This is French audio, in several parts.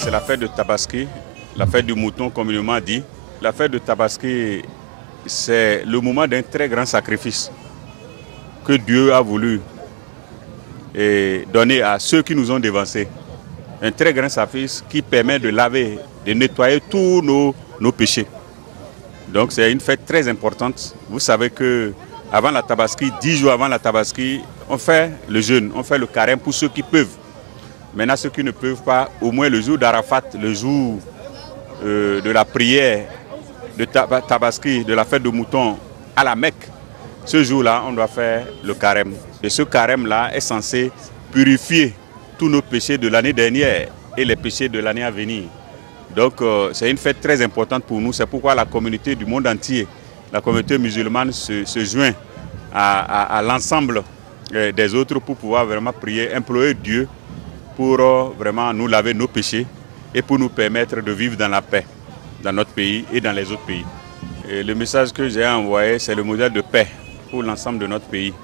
c'est la fête de Tabaski, la fête du mouton communément dit. La fête de Tabaski, c'est le moment d'un très grand sacrifice que Dieu a voulu donner à ceux qui nous ont dévancés. Un très grand sacrifice qui permet de laver, de nettoyer tous nos péchés. Donc c'est une fête très importante. Vous savez que avant la Tabaski, 10 jours avant la Tabaski, on fait le jeûne, on fait le carême pour ceux qui peuvent. Maintenant, ceux qui ne peuvent pas, au moins le jour d'Arafat, le jour de la prière de Tabaski, de la fête de mouton à la Mecque, ce jour-là, on doit faire le carême. Et ce carême-là est censé purifier tous nos péchés de l'année dernière et les péchés de l'année à venir. Donc, c'est une fête très importante pour nous. C'est pourquoi la communauté du monde entier, la communauté musulmane se joint à l'ensemble des autres pour pouvoir vraiment prier, implorer Dieu pour vraiment nous laver nos péchés et pour nous permettre de vivre dans la paix dans notre pays et dans les autres pays. Et le message que j'ai envoyé, c'est le modèle de paix pour l'ensemble de notre pays.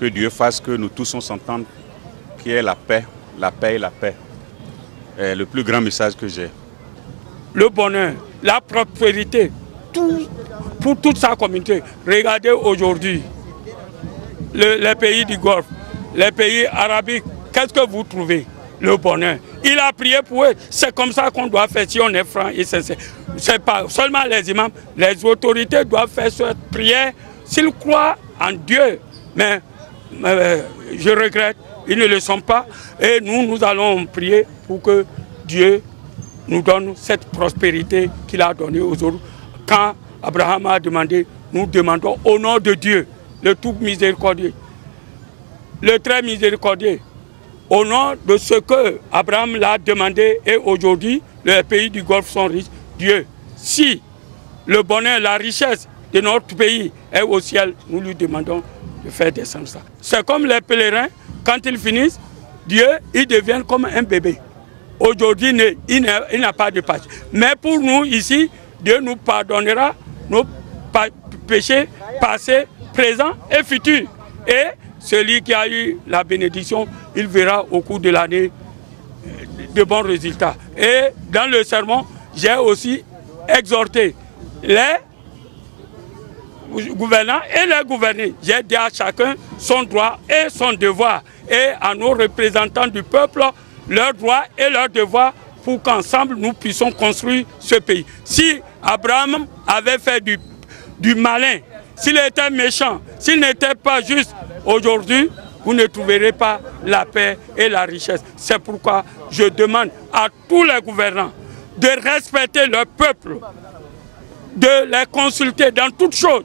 Que Dieu fasse que nous tous on s'entende, qu'il y ait la paix et la paix. C'est le plus grand message que j'ai. Le bonheur, la prospérité, pour toute sa communauté. Regardez aujourd'hui les pays du Golfe, les pays arabiques, qu'est-ce que vous trouvez? Le bonheur. Il a prié pour eux. C'est comme ça qu'on doit faire si on est franc et sincère. Ce n'est pas seulement les imams, les autorités doivent faire cette prière s'ils croient en Dieu. Mais je regrette, ils ne le sont pas. Et nous allons prier pour que Dieu nous donne cette prospérité qu'il a donnée aux autres. Quand Abraham a demandé, nous demandons au nom de Dieu, le tout miséricordieux, le très miséricordieux, au nom de ce que Abraham l'a demandé et aujourd'hui, les pays du Golfe sont riches. Dieu, si le bonheur, la richesse de notre pays est au ciel, nous lui demandons de faire descendre ça. C'est comme les pèlerins, quand ils finissent, Dieu, il devient comme un bébé. Aujourd'hui, il n'a pas de péché. Mais pour nous, ici, Dieu nous pardonnera nos péchés passés, présents et futurs. Et celui qui a eu la bénédiction, il verra au cours de l'année de bons résultats. Et dans le sermon, j'ai aussi exhorté les gouvernants et les gouvernés. J'ai dit à chacun son droit et son devoir. Et à nos représentants du peuple, leurs droits et leurs devoirs pour qu'ensemble nous puissions construire ce pays. Si Abraham avait fait du malin, s'il était méchant, s'il n'était pas juste, aujourd'hui, vous ne trouverez pas la paix et la richesse. C'est pourquoi je demande à tous les gouvernants de respecter leur peuple, de les consulter dans toutes choses.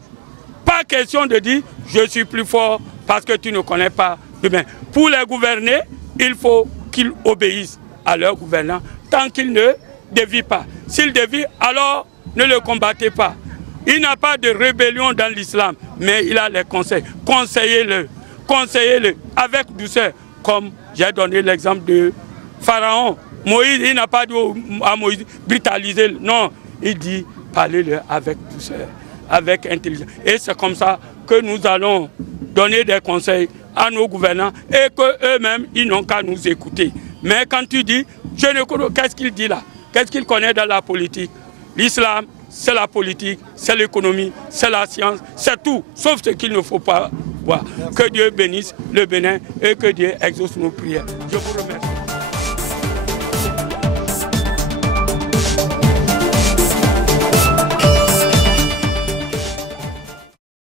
Pas question de dire « je suis plus fort parce que tu ne connais pas demain ». Pour les gouverner, il faut qu'ils obéissent à leurs gouvernants tant qu'ils ne dévient pas. S'ils dévient, alors ne le combattez pas. Il n'a pas de rébellion dans l'islam, mais il a les conseils. Conseillez-le, conseillez-le avec douceur, comme j'ai donné l'exemple de Pharaon. Moïse, il n'a pas dit à Moïse brutaliser. Non, il dit parlez-le avec douceur, avec intelligence. Et c'est comme ça que nous allons donner des conseils à nos gouvernants et qu'eux-mêmes, ils n'ont qu'à nous écouter. Mais quand tu dis, je ne connais, qu'est-ce qu'il dit là? Qu'est-ce qu'il connaît dans la politique? L'islam, c'est la politique, c'est l'économie, c'est la science, c'est tout, sauf ce qu'il ne faut pas voir. Que Dieu bénisse le Bénin et que Dieu exauce nos prières. Je vous remercie.